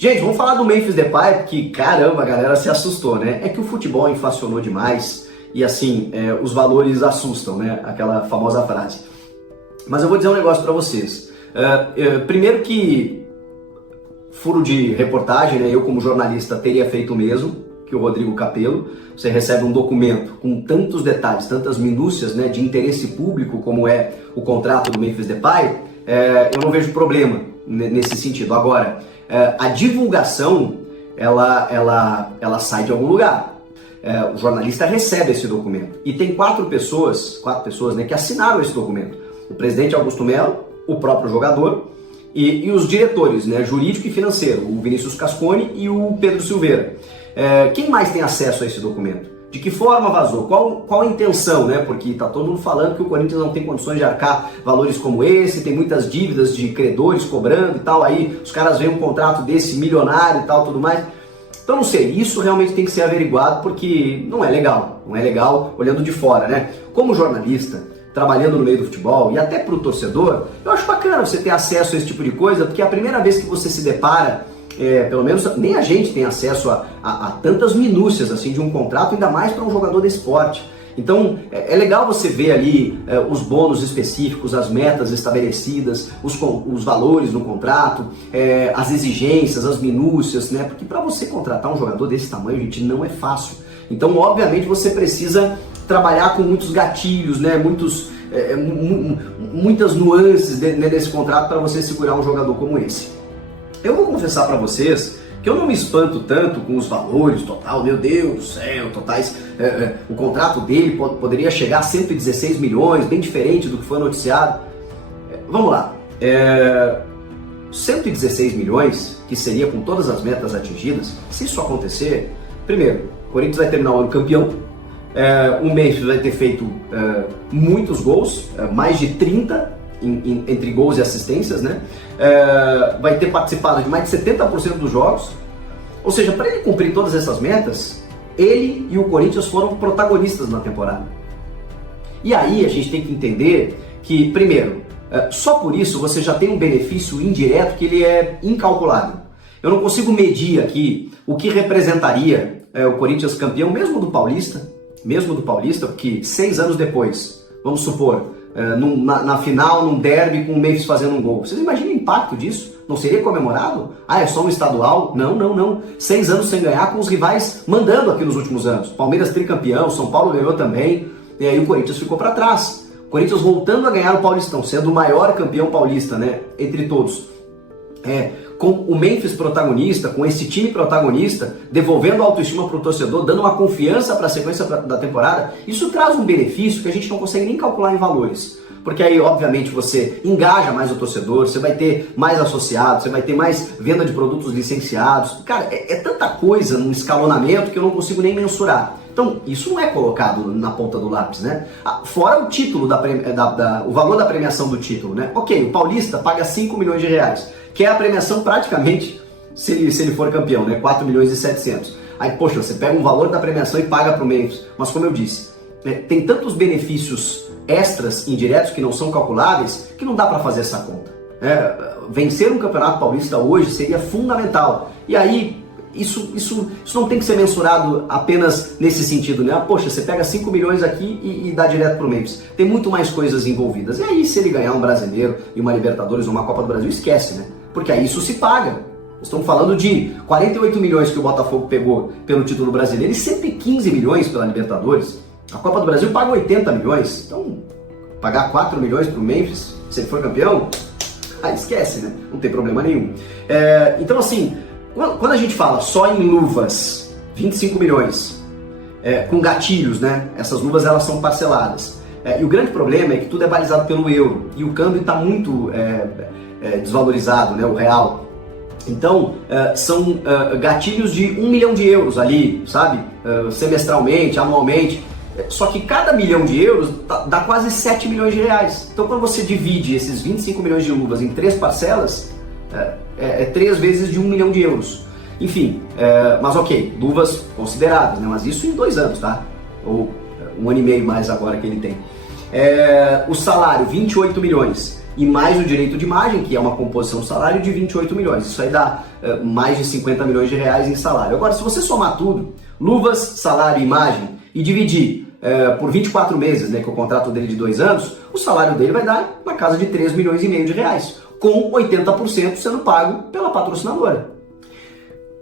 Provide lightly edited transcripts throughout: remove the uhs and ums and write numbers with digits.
Gente, vamos falar do Memphis Depay, porque caramba, a galera se assustou, né? É que o futebol inflacionou demais e assim, os valores assustam, né? Aquela famosa frase. Mas eu vou dizer um negócio pra vocês. Primeiro que furo de reportagem, né? Eu como jornalista teria feito o mesmo que o Rodrigo Capello. Você recebe um documento com tantos detalhes, tantas minúcias, né, de interesse público como é o contrato do Memphis Depay, eu não vejo problema nesse sentido. Agora, a divulgação, ela sai de algum lugar. O jornalista recebe esse documento e tem quatro pessoas, né, que assinaram esse documento. O presidente Augusto Melo, o próprio jogador e os diretores, né, jurídico e financeiro, o Vinícius Cascone e o Pedro Silveira. Quem mais tem acesso a esse documento? De que forma vazou? Qual a intenção, né? Porque tá todo mundo falando que o Corinthians não tem condições de arcar valores como esse, tem muitas dívidas de credores cobrando e tal, aí os caras veem um contrato desse milionário e tal, tudo mais. Então não sei, isso realmente tem que ser averiguado porque não é legal olhando de fora, né? Como jornalista, trabalhando no meio do futebol e até pro torcedor, eu acho bacana você ter acesso a esse tipo de coisa, porque é a primeira vez que você se depara, pelo menos nem a gente tem acesso a tantas minúcias assim de um contrato, ainda mais para um jogador de esporte. Então é legal você ver ali os bônus específicos, as metas estabelecidas, os valores no contrato, as exigências, as minúcias, né? Porque para você contratar um jogador desse tamanho, gente, não é fácil. Então, obviamente, você precisa trabalhar com muitos gatilhos, né? Muitas nuances nesse contrato para você segurar um jogador como esse. Eu vou confessar para vocês que eu não me espanto tanto com os valores total, meu Deus do céu, totais. O contrato dele poderia chegar a 116 milhões, bem diferente do que foi noticiado. Vamos lá, 116 milhões, que seria com todas as metas atingidas, se isso acontecer, primeiro, o Corinthians vai terminar o ano campeão, o Memphis vai ter feito muitos gols, mais de 30 entre gols e assistências, né? Vai ter participado de mais de 70% dos jogos. Ou seja, para ele cumprir todas essas metas, ele e o Corinthians foram protagonistas na temporada. E aí a gente tem que entender que, primeiro, só por isso você já tem um benefício indireto que ele é incalculável. Eu não consigo medir aqui o que representaria o Corinthians campeão, mesmo do Paulista, porque 6 anos depois, vamos supor, na final, num derby com o Memphis fazendo um gol. Vocês imaginam o impacto disso? Não seria comemorado? É só um estadual? Não. 6 anos sem ganhar, com os rivais mandando aqui nos últimos anos. Palmeiras tricampeão, São Paulo ganhou também, e aí o Corinthians ficou para trás. O Corinthians voltando a ganhar o Paulistão, sendo o maior campeão paulista, né, entre todos. Com o Memphis protagonista, com esse time protagonista, devolvendo a autoestima para o torcedor, dando uma confiança para a sequência da temporada, isso traz um benefício que a gente não consegue nem calcular em valores. Porque aí, obviamente, você engaja mais o torcedor, você vai ter mais associados, você vai ter mais venda de produtos licenciados. Cara, é tanta coisa num escalonamento que eu não consigo nem mensurar. Então, isso não é colocado na ponta do lápis, né? Fora o título, o valor da premiação do título, né? Ok, o Paulista paga 5 milhões de reais, que é a premiação praticamente, se ele for campeão, né? 4 milhões e 700. Aí, poxa, você pega um valor da premiação e paga para o Memphis. Mas como eu disse, tem tantos benefícios extras, indiretos, que não são calculáveis, que não dá para fazer essa conta. Vencer um campeonato paulista hoje seria fundamental. E aí, isso não tem que ser mensurado apenas nesse sentido, né? Poxa, você pega 5 milhões aqui e dá direto pro Memphis. Tem muito mais coisas envolvidas. E aí, se ele ganhar um Brasileiro e uma Libertadores ou uma Copa do Brasil, esquece, né? Porque aí isso se paga. Estamos falando de 48 milhões que o Botafogo pegou pelo título brasileiro e 115 milhões pela Libertadores. A Copa do Brasil paga 80 milhões. Então, pagar 4 milhões pro Memphis, se ele for campeão, aí esquece, né? Não tem problema nenhum. Então, assim, quando a gente fala só em luvas, 25 milhões, com gatilhos, né? Essas luvas, elas são parceladas. E o grande problema é que tudo é balizado pelo euro. E o câmbio está muito desvalorizado, né? O real. Então, são gatilhos de 1 milhão de euros ali, sabe? Semestralmente, anualmente. Só que cada 1 milhão de euros dá quase 7 milhões de reais. Então, quando você divide esses 25 milhões de luvas em 3 parcelas, 3 vezes de 1 milhão de euros. Enfim, mas ok, luvas consideráveis, né? Mas isso em 2 anos, tá? Ou 1 ano e meio mais agora que ele tem. O salário, 28 milhões. e mais o direito de imagem, que é uma composição de salário de 28 milhões. Isso aí dá mais de 50 milhões de reais em salário. Agora, se você somar tudo, luvas, salário e imagem, e dividir por 24 meses, né, que é o contrato dele de 2 anos, o salário dele vai dar na casa de 3 milhões e meio de reais, com 80% sendo pago pela patrocinadora.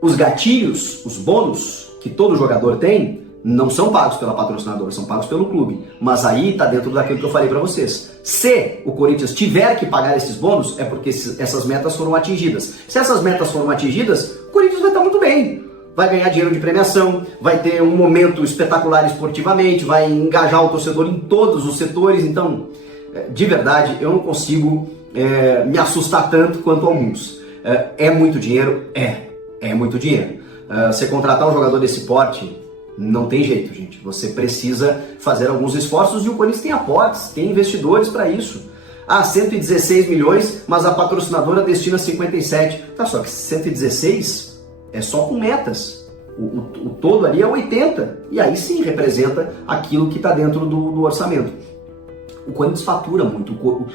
Os gatilhos, os bônus que todo jogador tem, não são pagos pela patrocinadora, são pagos pelo clube. Mas aí está dentro daquilo que eu falei para vocês. Se o Corinthians tiver que pagar esses bônus, é porque essas metas foram atingidas. Se essas metas foram atingidas, o Corinthians vai estar muito bem. Vai ganhar dinheiro de premiação, vai ter um momento espetacular esportivamente, vai engajar o torcedor em todos os setores. Então, de verdade, eu não consigo me assustar tanto quanto alguns. É muito dinheiro? É muito dinheiro. Você contratar um jogador desse porte, não tem jeito, gente. Você precisa fazer alguns esforços e o Corinthians tem aportes, tem investidores para isso. 116 milhões, mas a patrocinadora destina 57. Tá, só que 116 é só com metas. O todo ali é 80. E aí sim representa aquilo que está dentro do orçamento. O Corinthians fatura muito,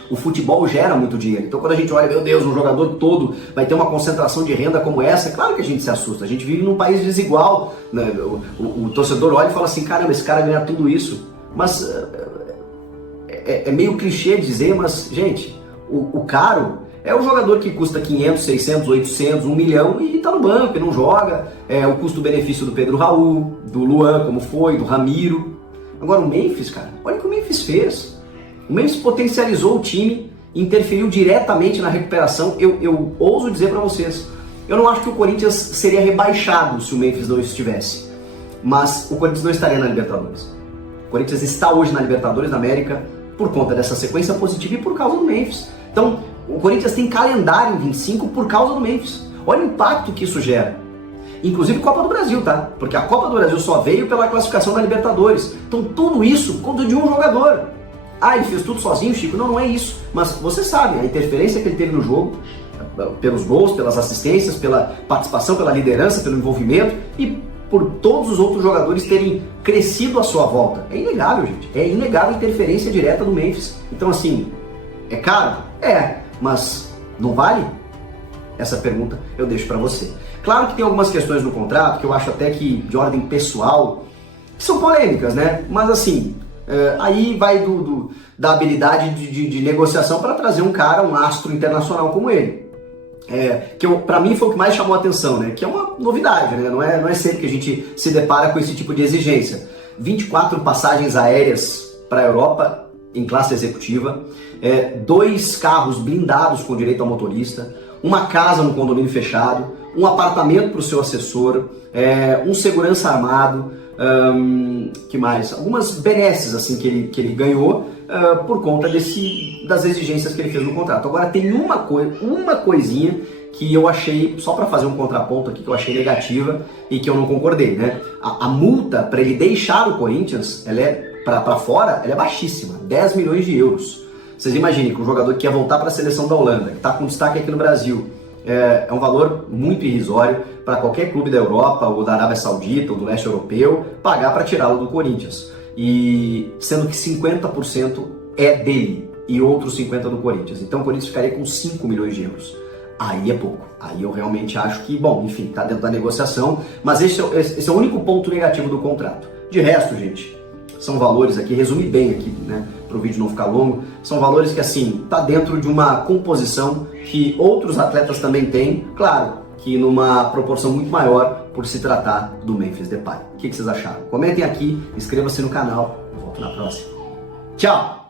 o futebol gera muito dinheiro. Então quando a gente olha, meu Deus, um jogador todo vai ter uma concentração de renda como essa, é claro que a gente se assusta. A gente vive num país desigual, né? O torcedor olha e fala assim, caramba, esse cara ganha tudo isso. Mas é meio clichê dizer, mas gente, o caro é o jogador que custa 500, 600, 800, 1 milhão e tá no banco e não joga. É o custo-benefício do Pedro Raul, do Luan, como foi, do Ramiro. Agora o Memphis, cara, olha o que o Memphis fez. O Memphis potencializou o time, interferiu diretamente na recuperação. Eu ouso dizer para vocês, eu não acho que o Corinthians seria rebaixado se o Memphis não estivesse. Mas o Corinthians não estaria na Libertadores. O Corinthians está hoje na Libertadores da América por conta dessa sequência positiva e por causa do Memphis. Então, o Corinthians tem calendário em 25 por causa do Memphis. Olha o impacto que isso gera. Inclusive Copa do Brasil, tá? Porque a Copa do Brasil só veio pela classificação da Libertadores. Então, tudo isso conta de um jogador. Ele fez tudo sozinho, Chico? Não é isso. Mas você sabe, a interferência que ele teve no jogo, pelos gols, pelas assistências, pela participação, pela liderança, pelo envolvimento e por todos os outros jogadores terem crescido à sua volta. É inegável, gente. É inegável a interferência direta do Memphis. Então, assim, é caro? Mas não vale? Essa pergunta eu deixo para você. Claro que tem algumas questões no contrato que eu acho até que de ordem pessoal, que são polêmicas, né? Mas assim, aí vai da habilidade de negociação para trazer um cara, um astro internacional como ele. Que para mim foi o que mais chamou a atenção, né? Que é uma novidade, né? Não é sempre que a gente se depara com esse tipo de exigência. 24 passagens aéreas para a Europa em classe executiva, 2 carros blindados com direito ao motorista, uma casa no condomínio fechado, um apartamento para o seu assessor, um segurança armado, que mais? Algumas benesses assim, que ele ganhou por conta das exigências que ele fez no contrato. Agora tem uma coisinha que eu achei, só para fazer um contraponto aqui, que eu achei negativa e que eu não concordei, né? A multa para ele deixar o Corinthians, ela para fora, ela é baixíssima, 10 milhões de euros. Vocês imaginem que um jogador que quer voltar para a seleção da Holanda, que está com destaque aqui no Brasil, é um valor muito irrisório para qualquer clube da Europa, ou da Arábia Saudita, ou do leste europeu, pagar para tirá-lo do Corinthians. E sendo que 50% é dele e outros 50% do Corinthians. Então o Corinthians ficaria com 5 milhões de euros. Aí é pouco. Aí eu realmente acho que, bom, enfim, está dentro da negociação, mas esse é o único ponto negativo do contrato. De resto, gente, são valores aqui, resumi bem aqui, né, para o vídeo não ficar longo, são valores que, assim, tá dentro de uma composição que outros atletas também têm, claro, que numa proporção muito maior por se tratar do Memphis Depay. O que vocês acharam? Comentem aqui, inscreva-se no canal, eu volto na próxima. Tchau!